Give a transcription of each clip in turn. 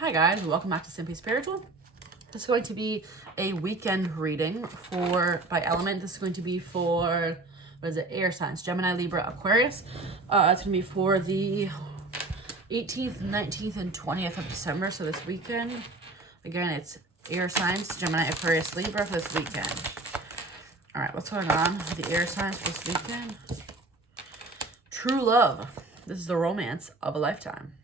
Hi guys, welcome back to Simply Spiritual. This is going to be a weekend reading by element. This is going to be for, air signs, Gemini, Libra, Aquarius. It's going to be for the 18th, 19th, and 20th of December, so this weekend. Again, it's air signs, Gemini, Aquarius, Libra for this weekend. All right, what's going on with the air signs for this weekend? True love. This is the romance of a lifetime.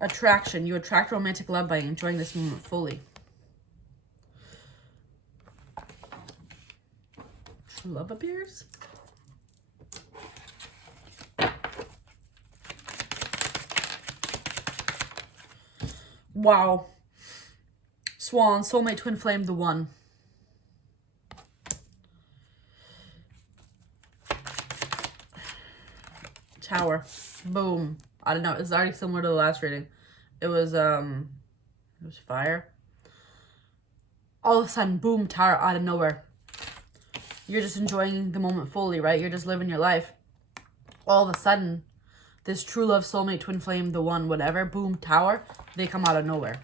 Attraction. You attract romantic love by enjoying this moment fully. True love appears. Wow. Swan, soulmate, twin flame, the one. Tower. Boom. I don't know. It's already similar to the last reading. It was fire. All of a sudden, boom, tower out of nowhere. You're just enjoying the moment fully, right? You're just living your life. All of a sudden, this true love, soulmate, twin flame, the one, whatever, boom, tower, they come out of nowhere.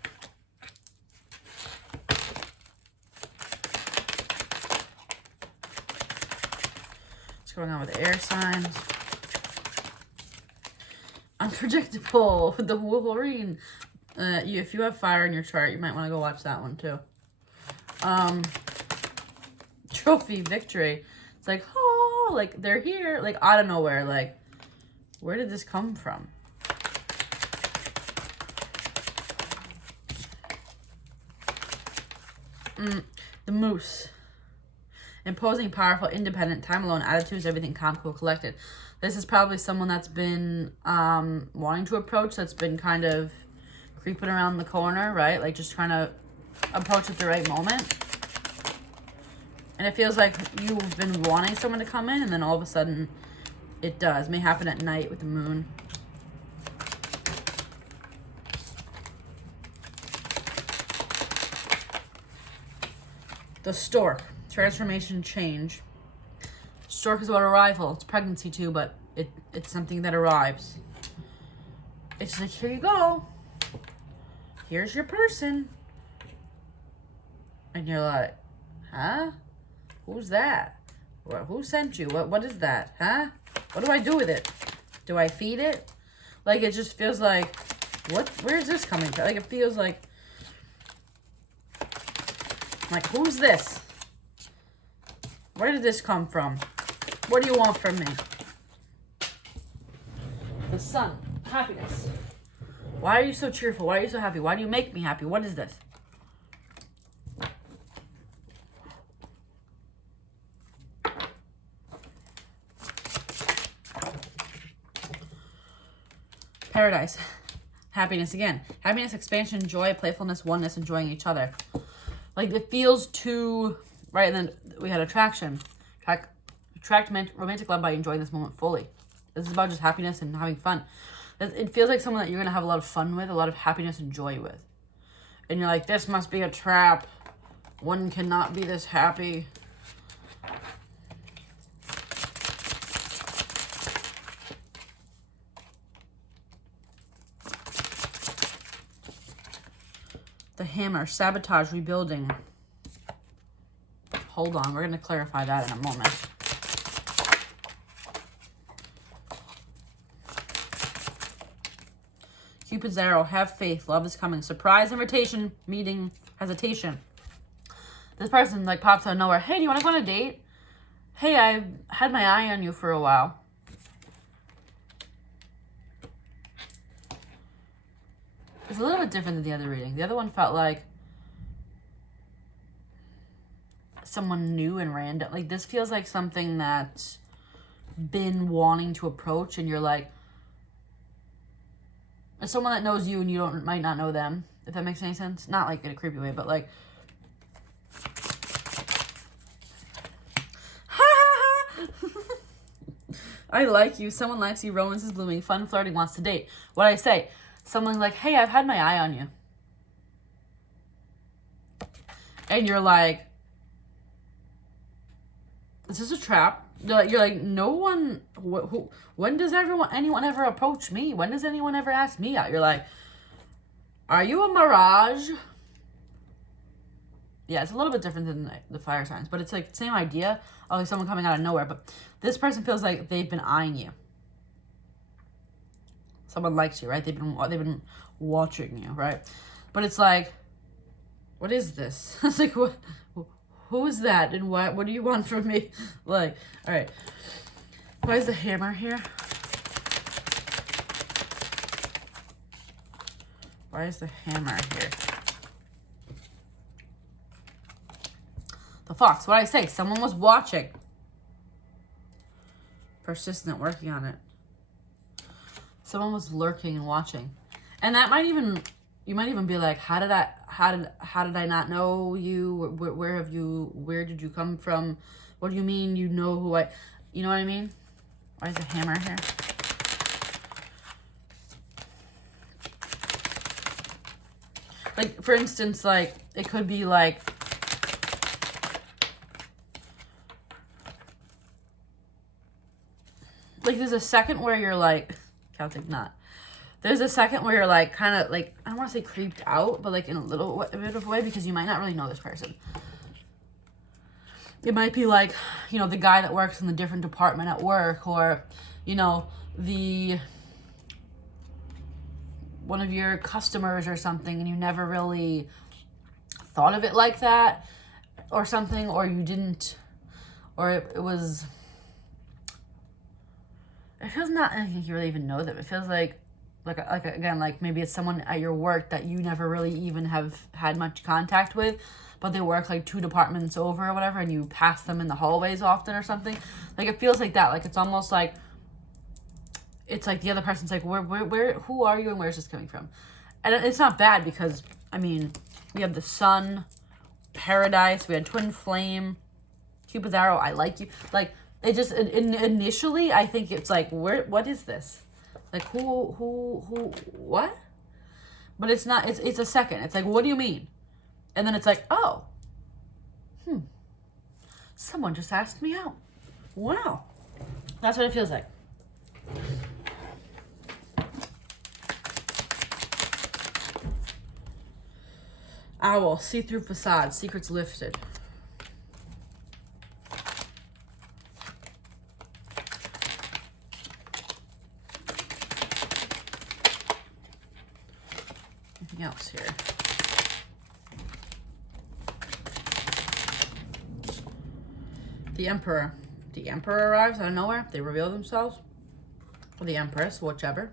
What's going on with the air signs? Unpredictable with the Wolverine. If you have fire in your chart, you might want to go watch that one too. Trophy, victory. It's like, oh, like they're here, like out of nowhere. Like, where did this come from? The moose. Imposing, powerful, independent, time alone, attitudes, everything calm, cool, collected. This is probably someone that's been wanting to approach, that's been kind of creeping around the corner, right? Like just trying to approach at the right moment. And it feels like you've been wanting someone to come in, and then all of a sudden it does. It may happen at night with the moon. The stork. Transformation, change. Stork is about arrival. It's pregnancy too, but it's something that arrives. It's like, here you go. Here's your person. And you're like, huh? Who's that? Who sent you? What is that? Huh? What do I do with it? Do I feed it? Like, it just feels like, where is this coming from? Like, it feels like, who's this? Where did this come from? What do you want from me? The sun. Happiness. Why are you so cheerful? Why are you so happy? Why do you make me happy? What is this? Paradise. Happiness again. Happiness, expansion, joy, playfulness, oneness, enjoying each other. Like, it feels too... Right, and then we had attraction. Attract romantic love by enjoying this moment fully. This is about just happiness and having fun. It feels like someone that you're going to have a lot of fun with, a lot of happiness and joy with. And you're like, this must be a trap. One cannot be this happy. The hammer, sabotage, rebuilding. Hold on, we're going to clarify that in a moment. Cupid's arrow, have faith, love is coming. Surprise, invitation, meeting, hesitation. This person like pops out of nowhere. Hey, do you want to go on a date? Hey, I've had my eye on you for a while. It's a little bit different than the other reading. The other one felt like someone new and random. Like, this feels like something that's been wanting to approach, and you're like, it's someone that knows you and you might not know them, if that makes any sense. Not like in a creepy way, but like, I like you, someone likes you, romance is blooming, fun flirting, wants to date. What I say, someone like, hey, I've had my eye on you. And you're like, this is a trap. You're like, no one, when does anyone ever approach me? When does anyone ever ask me out? You're like, are you a mirage? Yeah, it's a little bit different than the fire signs, but it's like same idea of like someone coming out of nowhere. But this person feels like they've been eyeing you. Someone likes you, right? They've been watching you, right? But it's like, what is this? It's like, what? Who is that? And what do you want from me? Like, all right. Why is the hammer here? Why is the hammer here? The fox. What did I say? Someone was watching. Persistent, working on it. Someone was lurking and watching. And that might even, you might even be like, how did I not know you? Where did you come from? What do you mean you know who you know what I mean? Why is the hammer here? Like, for instance, like, it could be like, there's a second where you're like, Celtic knot. There's a second where you're like, kind of like, I don't want to say creeped out, but like in a bit of a way, because you might not really know this person. It might be like, you know, the guy that works in the different department at work, or, you know, one of your customers or something, and you never really thought of it like that, or something, or you didn't, or it was, it feels not anything you really even know them. It feels like again, like maybe it's someone at your work that you never really even have had much contact with, but they work like 2 departments over or whatever, and you pass them in the hallways often or something. Like, it feels like that. Like, it's almost like, it's like the other person's like, where, who are you and where's this coming from? And it's not bad, because, I mean, we have the sun, paradise, we had twin flame, Cupid's arrow, I like you. Like, it just, initially, I think it's like, what is this? Like, who, what? But it's not, it's a second. It's like, what do you mean? And then it's like, oh, someone just asked me out. Wow. That's what it feels like. Owl, see-through facade, secrets lifted. Anything else here? The Emperor. The Emperor arrives out of nowhere. They reveal themselves. Or the Empress, whichever.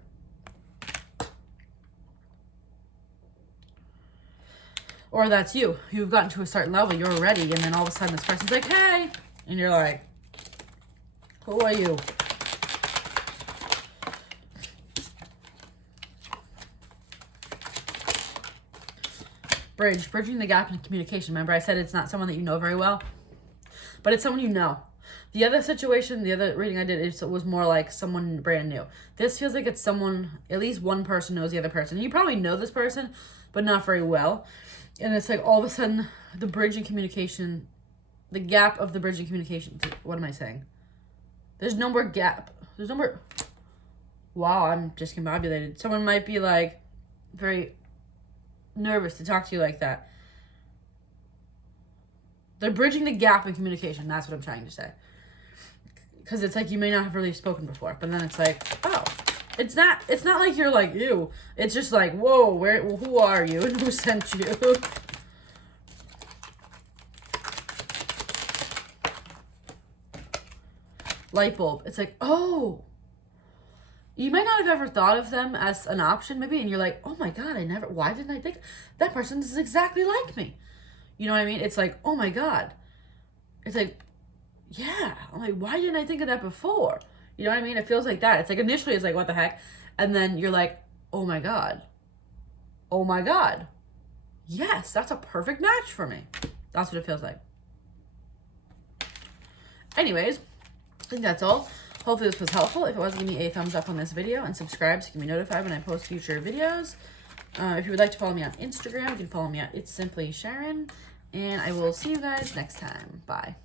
Or that's you. You've gotten to a certain level. You're ready. And then all of a sudden this person's like, hey. And you're like, who are you? Bridging the gap in communication. Remember, I said it's not someone that you know very well, but it's someone you know. The other situation, the other reading I did, it was more like someone brand new. This feels like it's someone, at least one person knows the other person. You probably know this person, but not very well. And it's like all of a sudden, the bridge in communication, the gap of the bridge in communication. What am I saying? There's no more gap. There's no more. Wow, I'm just discombobulated. Someone might be like very nervous to talk to you like that. They're bridging the gap in communication. That's what I'm trying to say. Because it's like you may not have really spoken before, but then it's like, oh, it's not like you're like, ew. It's just like, whoa, who are you and who sent you? Light bulb. It's like, oh, you might not have ever thought of them as an option, maybe, and you're like, oh my God, why didn't I think that person is exactly like me? You know what I mean? It's like, oh my God. It's like, yeah. I'm like, why didn't I think of that before? You know what I mean? It feels like that. It's like, initially it's like, what the heck? And then you're like, oh my God. Oh my God. Yes, that's a perfect match for me. That's what it feels like. Anyways, I think that's all. Hopefully this was helpful. If it was, give me a thumbs up on this video and subscribe so you can be notified when I post future videos. If you would like to follow me on Instagram, you can follow me at It's Simply Sharon. And I will see you guys next time. Bye.